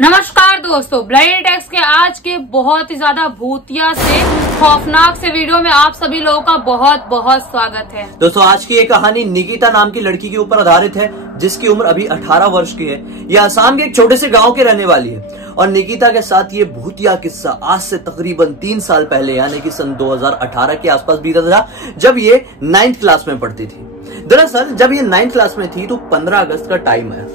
नमस्कार दोस्तों, blind attacks के आज के बहुत ही ज्यादा भूतिया से खौफनाक से वीडियो में आप सभी लोगों का बहुत बहुत स्वागत है। दोस्तों आज की ये कहानी निकिता नाम की लड़की के ऊपर आधारित है, जिसकी उम्र अभी 18 वर्ष की है। ये असम के एक छोटे से गांव के रहने वाली है और निकिता के साथ ये भूतिया किस्सा आज से तकरीबन 3 साल पहले यानी कि सन 2018 के आसपास बीता था, जब ये 9th क्लास में पढ़ती थी। दरअसल जब ये 9th क्लास में थी तो 15 अगस्त का टाइम है।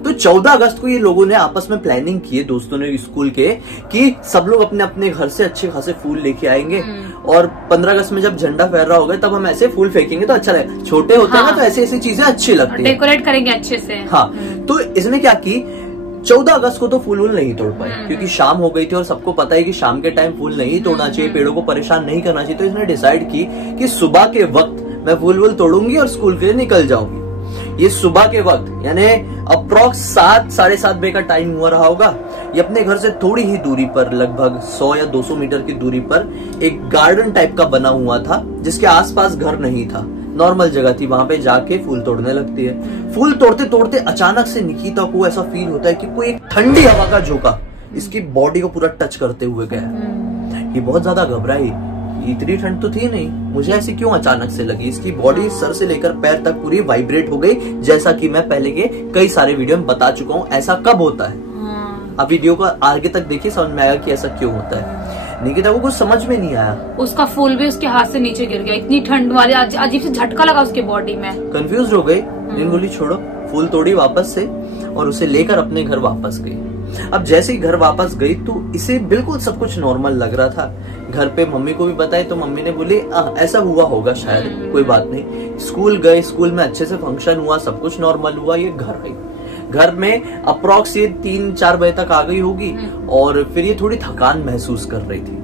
तो 14 अगस्त को ये लोगों ने आपस में प्लानिंग की है, दोस्तों ने स्कूल के, कि सब लोग अपने अपने घर से अच्छे खासे फूल लेके आएंगे और 15 अगस्त में जब झंडा फहर रहा होगा तब हम ऐसे फूल फेंकेंगे तो अच्छा लगेगा। छोटे होते हैं ना, तो ऐसी ऐसी चीजें अच्छी लगती है, डेकोरेट करेंगे अच्छे से। हाँ, तो इसने क्या की, 14 अगस्त को तो फूल वूल नहीं तोड़ पाए क्योंकि शाम हो गई थी और सबको पता है कि शाम के टाइम फूल नहीं तोड़ना चाहिए, पेड़ों को परेशान नहीं करना चाहिए। तो इसने डिसाइड की कि सुबह के वक्त मैं फूल वूल तोड़ूंगी और स्कूल के लिए निकल जाऊंगी। ये सुबह के वक्त यानी अप्रॉक्स 7 साढ़े 7 बजे का टाइम हुआ रहा होगा। ये अपने घर से थोड़ी ही दूरी पर, लगभग 100 या 200 मीटर की दूरी पर एक गार्डन टाइप का बना हुआ था, जिसके आसपास घर नहीं था, नॉर्मल जगह थी। वहां पे जाके फूल तोड़ने लगती है। फूल तोड़ते तोड़ते अचानक से निकिता को ऐसा फील होता है कि कोई एक ठंडी हवा का झोंका इसकी बॉडी को पूरा टच करते हुए गया। ये बहुत ज्यादा घबराई, इतनी ठंड तो थी नहीं, मुझे ऐसी क्यों अचानक से लगी। इसकी बॉडी सर से लेकर पैर तक पूरी वाइब्रेट हो गई, जैसा कि मैं पहले के कई सारे वीडियो में बता चुका हूँ। ऐसा कब होता है, अब वीडियो को आगे तक देखिए, समझ में आएगा कि ऐसा क्यों होता है। निकिता को कुछ समझ में नहीं आया। उसका फूल भी उसके हाथ से नीचे गिर गया, इतनी ठंड वाले अजीब से झटका लगा उसके बॉडी में। कंफ्यूज हो गई, बोली छोड़ो, फूल तोड़ी वापस से और उसे लेकर अपने घर वापस गई। अब जैसे ही घर वापस गई तो इसे बिल्कुल सब कुछ नॉर्मल लग रहा था। घर पे मम्मी को भी बताया तो मम्मी ने बोली ऐसा हुआ होगा शायद, कोई बात नहीं। स्कूल गए, स्कूल में अच्छे से फंक्शन हुआ, सब कुछ नॉर्मल हुआ। ये घर आई, घर में अप्रॉक्स ये 3-4 बजे तक आ गई होगी और फिर ये थोड़ी थकान महसूस कर रही थी।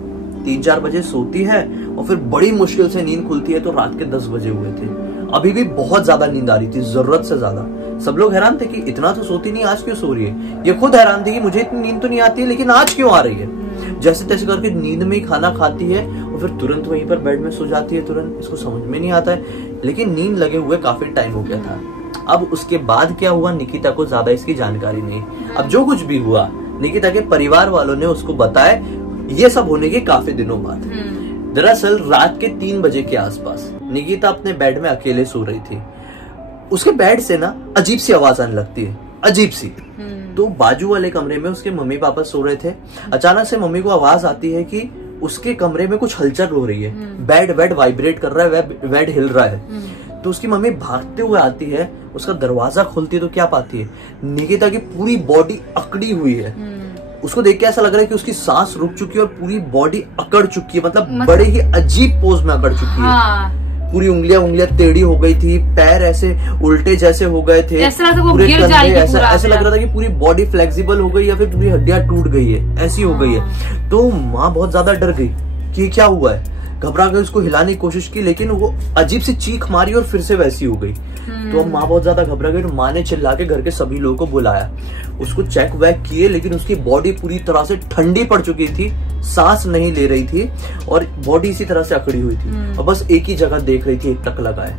3-4 बजे सोती है और फिर बड़ी मुश्किल से नींद खुलती है तो रात के 10 बजे हुए थे। अभी भी बहुत ज्यादा नींद आ रही थी, जरूरत से ज्यादा। सब लोग हैरान थे कि इतना तो सोती नहीं, आज क्यों सो रही है। ये खुद हैरान थी कि मुझे इतनी नींद तो नहीं आती है, लेकिन आज क्यों आ रही है। जैसे तैसे करके नींद में ही खाना खाती है और फिर तुरंत वहीं पर बेड में सो जाती है तुरंत। इसको समझ में नहीं आता है, लेकिन नींद लगे हुए काफी टाइम हो गया था। अब उसके बाद क्या हुआ, निकिता को ज्यादा इसकी जानकारी नहीं। अब जो कुछ भी हुआ, निकिता के परिवार वालों ने उसको बताया, ये सब होने के काफी दिनों बाद। दरअसल रात के 3 बजे के आसपास निकिता अपने बेड में अकेले सो रही थी। उसके बेड से ना अजीब सी आवाज आने लगती है, अजीब सी। तो बाजू वाले कमरे में उसके मम्मी पापा सो रहे थे। अचानक से मम्मी को आवाज आती है कि उसके कमरे में कुछ हलचल हो रही है, बेड वाइब्रेट कर रहा है, बेड हिल रहा है। तो उसकी मम्मी भागते हुए आती है, उसका दरवाजा खोलती है तो क्या पाती है, निकिता की पूरी बॉडी अकड़ी हुई है। उसको देख के ऐसा लग रहा है कि उसकी सांस रुक चुकी है और पूरी बॉडी अकड़ चुकी है, मतलब बड़े ही अजीब पोज में अकड़ चुकी है। पूरी उंगलियां टेढ़ी हो गई थी, पैर ऐसे उल्टे जैसे हो गए थे, पूरे कंधे ऐसा लग रहा था कि पूरी बॉडी फ्लेक्सिबल हो गई या फिर पूरी हड्डियां टूट गई है, ऐसी हो गई है। तो माँ बहुत ज्यादा डर गई कि क्या हुआ है, घबरा गई, उसको हिलाने की कोशिश की, लेकिन वो अजीब सी चीख मारी और फिर से वैसी हो गई। तो अब माँ बहुत ज्यादा घबरा गई, माँ ने चिल्ला के घर के सभी लोगों को बुलाया, उसको चेक वेक किए, लेकिन उसकी बॉडी पूरी तरह से ठंडी पड़ चुकी थी, सांस नहीं ले रही थी और बॉडी इसी तरह से अकड़ी हुई थी और बस एक ही जगह देख रही थी, एक टक लगाए।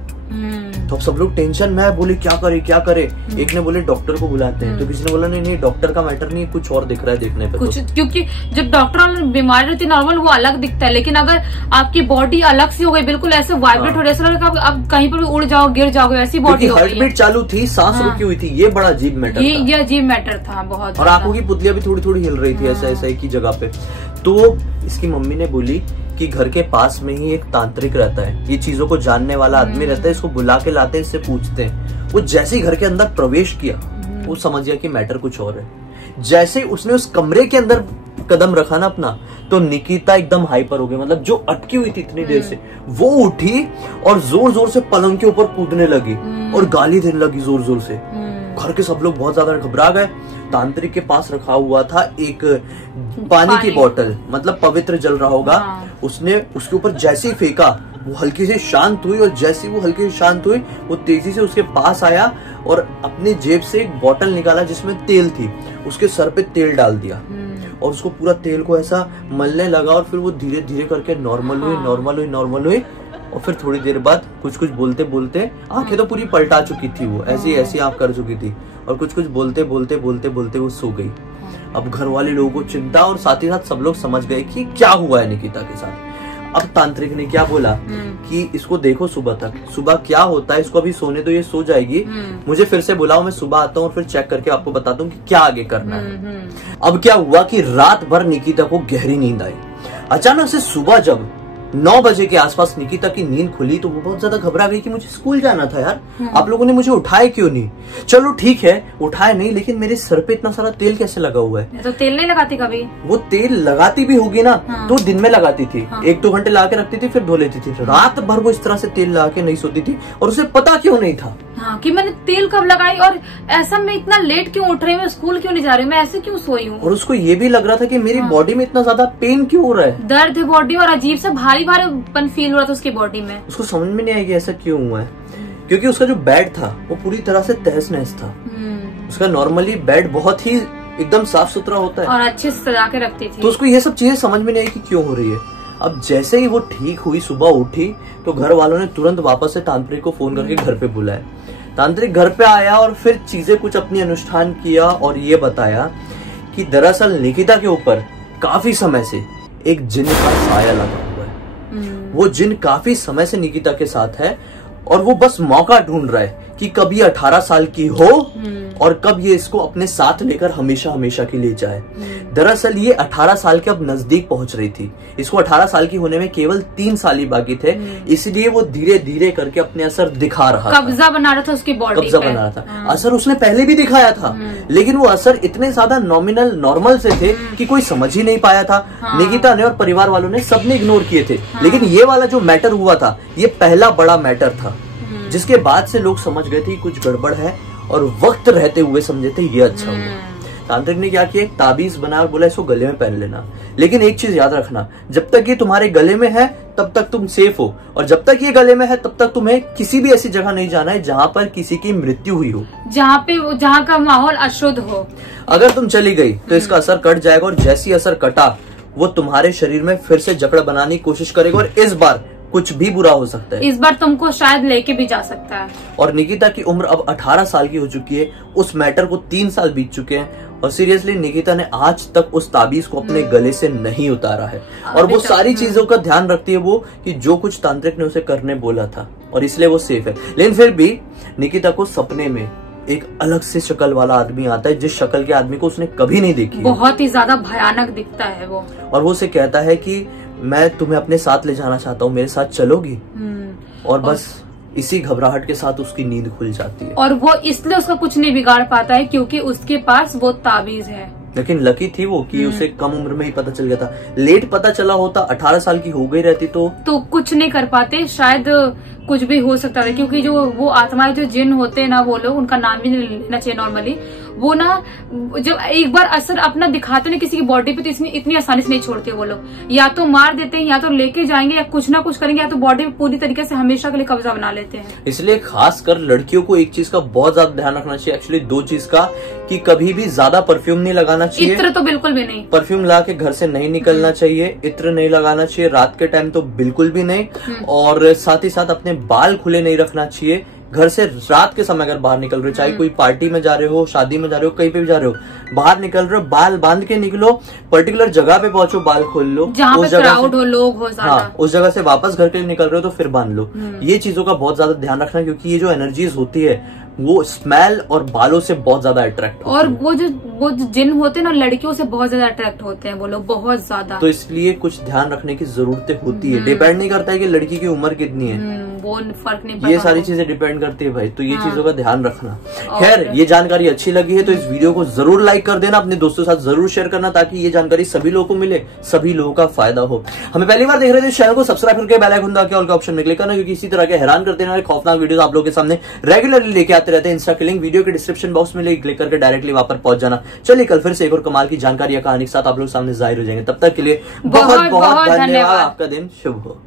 तो अब सब लोग टेंशन में बोले क्या करे क्या करे। एक ने बोले डॉक्टर को बुलाते हैं, तो किसी ने बोला नहीं डॉक्टर का मैटर नहीं, कुछ और दिख रहा है देखने पे कुछ। क्योंकि जब डॉक्टर बीमारी रहती है नॉर्मल वो अलग दिखता है, लेकिन अगर आपकी बॉडी अलग सी हो गई, बिल्कुल ऐसे वाइब्रेट हो रहा है, ऐसा लग रहा है आप कहीं पर भी उड़ जाओ, गिर जाओगे, ऐसी बॉडी। हार्ट बीट चालू थी, सांस रुकी हुई थी, ये बड़ा अजीब मैटर, ये अजीब मैटर था बहुत। और आंखों की पुतलियां भी थोड़ी थोड़ी हिल रही थी, ऐसा एक ही जगह पे। तो इसकी मम्मी ने बोली कि घर के पास में ही एक तांत्रिक रहता है, ये चीजों को जानने वाला आदमी रहता है, इसको बुला के लाते हैं, इससे पूछते हैं। वो जैसे ही घर के अंदर प्रवेश किया वो समझ गया कि मैटर कुछ और है। जैसे उसने उस कमरे के अंदर कदम रखा ना अपना, तो निकिता एकदम हाइपर हो गई, मतलब जो अटकी हुई थी इतनी देर से वो उठी और जोर जोर से पलंग के ऊपर कूदने लगी और गाली देने लगी जोर जोर से। घर के सब लोग बहुत ज्यादा घबरा गए। तांत्रिक के पास रखा हुआ था एक पानी की बोतल, मतलब पवित्र जल रहा होगा। उसने उसके ऊपर जैसे ही फेंका वो हल्की से शांत हुई और जैसे वो हल्की से शांत हुई वो तेजी से उसके पास आया और अपनी जेब से एक बोतल निकाला जिसमें तेल थी, उसके सर पे तेल डाल दिया और उसको पूरा तेल को ऐसा मलने लगा और फिर वो धीरे धीरे करके नॉर्मल हुई और फिर थोड़ी देर बाद कुछ बोलते बोलते, आंखें तो पूरी पलटा चुकी थी, वो ऐसी आंख कर चुकी थी और कुछ बोलते बोलते वो सो गई। अब घर वाले लोगों को चिंता और साथ ही साथ सब लोग समझ गए कि क्या हुआ है निकिता के साथ। अब तांत्रिक ने क्या बोला कि इसको देखो सुबह तक, सुबह क्या होता है, इसको अभी सोने दो, ये सो जाएगी, मुझे फिर से बुलाओ, मैं सुबह आता हूँ और फिर चेक करके आपको बताता हूँ कि क्या आगे करना है। अब क्या हुआ कि रात भर निकिता को गहरी नींद आई। अचानक से सुबह जब 9 बजे के आसपास निकिता की नींद खुली तो वो बहुत ज्यादा घबरा गई कि मुझे स्कूल जाना था यार, आप लोगों ने मुझे उठाए क्यों नहीं। चलो ठीक है उठाए नहीं, लेकिन मेरे सर पे इतना सारा तेल कैसे लगा हुआ है। तो तेल नहीं लगाती कभी? वो तेल लगाती भी होगी ना, तो दिन में लगाती थी, 1-2 घंटे लगा के रखती थी फिर धो लेती थी। रात भर वो इस तरह से तेल लगा के नहीं सोती थी और उसे पता क्यों नहीं था कि मैंने तेल कब लगाई और ऐसा मैं इतना लेट क्यों उठ रही हूँ, स्कूल क्यों नहीं जा रही हूँ, मैं ऐसे क्यों सोई हूँ। और उसको ये भी लग रहा था कि मेरी बॉडी में इतना ज्यादा पेन क्यों हो रहा है, दर्द है बॉडी और अजीब सा भारी भारीपन फील हो रहा था उसकी बॉडी में। उसको समझ में नहीं आएगी ऐसा क्यों हुआ है, क्योंकि उसका जो बेड था वो पूरी तरह से तहस नहस था। उसका नॉर्मली बेड बहुत ही एकदम साफ सुथरा होता है और अच्छे से सजा के रखती थी, तो उसको ये सब चीजें समझ में नहीं आई कि क्यों हो रही है। अब जैसे ही वो ठीक हुई, सुबह उठी, तो घर वालों ने तुरंत वापस से तांत्रिक को फोन करके घर पे बुलाया। तांत्रिक घर पे आया और फिर चीजें कुछ अपनी अनुष्ठान किया और ये बताया कि दरअसल निकिता के ऊपर काफी समय से एक जिन का साया लगा हुआ है। वो जिन काफी समय से निकिता के साथ है और वो बस मौका ढूंढ रहा है कि कब ये 18 साल की हो और कब ये इसको अपने साथ लेकर हमेशा हमेशा के लिए जाए। दरअसल ये 18 साल के अब नजदीक पहुंच रही थी, इसको 18 साल की होने में केवल 3 साल ही बाकी थे, इसलिए वो धीरे धीरे करके अपने असर दिखा रहा था, कब्जा बना रहा था उसकी बॉडी पे, कब्जा बना रहा था। असर उसने पहले भी दिखाया था, लेकिन वो असर इतने ज्यादा नॉर्मल से थे कि कोई समझ ही नहीं पाया था। निकिता ने और परिवार वालों ने सबने इग्नोर किए थे, लेकिन ये वाला जो मैटर हुआ था ये पहला बड़ा मैटर था, जिसके बाद से लोग समझ गए थे कुछ गड़बड़ है और वक्त रहते हुए समझे थे ये अच्छा हुआ। तांत्रिक ने क्या किया, एक ताबीज बना और बोला इसको गले में पहन लेना, लेकिन एक चीज याद रखना, जब तक ये तुम्हारे गले में है तब तक तुम सेफ हो, और जब तक ये गले में है तब तक तुम्हें किसी भी ऐसी जगह नहीं जाना है जहाँ पर किसी की मृत्यु हुई हो, जहाँ का माहौल अशुद्ध हो। अगर तुम चली गई तो इसका असर कट जाएगा और जैसी असर कटा वो तुम्हारे शरीर में फिर से जकड़ बनाने की कोशिश करेगा और इस बार कुछ भी बुरा हो सकता है, इस बार तुमको शायद लेके भी जा सकता है। और निकिता की उम्र अब 18 साल की हो चुकी है, उस मैटर को 3 साल बीत चुके हैं और सीरियसली निकिता ने आज तक उस ताबीज को अपने गले से नहीं उतारा है। और वो सारी चीजों का ध्यान रखती है वो कि जो कुछ तांत्रिक ने उसे करने बोला था, और इसलिए वो सेफ है। लेकिन फिर भी निकिता को सपने में एक अलग से शक्ल वाला आदमी आता है, जिस शक्ल के आदमी को उसने कभी नहीं देखी, बहुत ही ज्यादा भयानक दिखता है वो, और वो उसे कहता है कि मैं तुम्हें अपने साथ ले जाना चाहता हूँ, मेरे साथ चलोगी। और बस इसी घबराहट के साथ उसकी नींद खुल जाती है, और वो इसलिए उसका कुछ नहीं बिगाड़ पाता है क्योंकि उसके पास वो ताबीज है। लेकिन लकी थी वो कि उसे कम उम्र में ही पता चल गया था, लेट पता चला होता, 18 साल की हो गई रहती तो कुछ नहीं कर पाते, शायद कुछ भी हो सकता है। क्योंकि जो वो आत्माएं, जो जिन होते हैं ना, वो लोग, उनका नाम भी नहीं लेना चाहिए नॉर्मली, वो ना जब एक बार असर अपना दिखाते ना किसी की बॉडी पे तो इतनी आसानी से नहीं छोड़ते वो लोग, या तो मार देते हैं या तो लेके जाएंगे या कुछ ना कुछ करेंगे, या तो बॉडी पे पूरी तरीके से हमेशा के लिए कब्जा बना लेते हैं। इसलिए खासकर लड़कियों को एक चीज का बहुत ज्यादा ध्यान रखना चाहिए, एक्चुअली 2 चीज का, कि कभी भी ज्यादा परफ्यूम नहीं लगाना चाहिए, इत्र तो बिल्कुल भी नहीं, परफ्यूम ला के घर से नहीं निकलना चाहिए, इत्र नहीं लगाना चाहिए रात के टाइम तो बिल्कुल भी नहीं, और साथ ही साथ अपने बाल खुले नहीं रखना चाहिए। घर से रात के समय अगर बाहर निकल रहे हो, चाहे कोई पार्टी में जा रहे हो, शादी में जा रहे हो, कहीं पे भी जा रहे हो, बाहर निकल रहे हो, बाल बांध के निकलो, पर्टिकुलर जगह पे पहुंचो, बाल खोल लो, जहाँ पे क्राउड हो, लोग हो ज्यादा, हाँ, उस जगह से वापस घर के लिए निकल रहे हो तो फिर बांध लो। ये चीजों का बहुत ज्यादा ध्यान रखना, क्योंकि ये जो एनर्जीज होती है वो स्मेल और बालों से बहुत ज्यादा अट्रैक्ट होते हैं, और वो जो जिन होते हैं ना, लड़कियों से बहुत ज्यादा अट्रैक्ट होते हैं वो लोग, बहुत ज्यादा। तो इसलिए कुछ ध्यान रखने की जरूरत होती है। डिपेंड नहीं करता है कि लड़की की उम्र कितनी है, वो फर्क नहीं पड़ता, ये सारी चीजें डिपेंड करती है भाई, तो ये चीजों का ध्यान रखना। खैर, ये जानकारी अच्छी लगी है तो इस वीडियो को जरूर लाइक कर देना, अपने दोस्तों के साथ जरूर शेयर करना, ताकि ये जानकारी सभी लोगों को मिले, सभी लोगों का फायदा हो। हमें पहली बार देख रहे थे, चैनल को सब्सक्राइब करके बेल आइकन दबा के ऑल का ऑप्शन में क्लिक करना, क्योंकि इसी तरह के हैरान कर देने वाले खौफनाक वीडियो आप लोगों के सामने रेगुलरली लेके आते रहते हैं। इंस्टा की लिंक वीडियो के डिस्क्रिप्शन बॉक्स में क्लिक करके डायरेक्टली वहां पर पहुंच जाना। चलिए कल फिर से एक और कमाल की जानकारी या कहानी के साथ आप लोग सामने जाहिर हो जाएंगे। तब तक के लिए बहुत बहुत धन्यवाद। आपका दिन शुभ हो।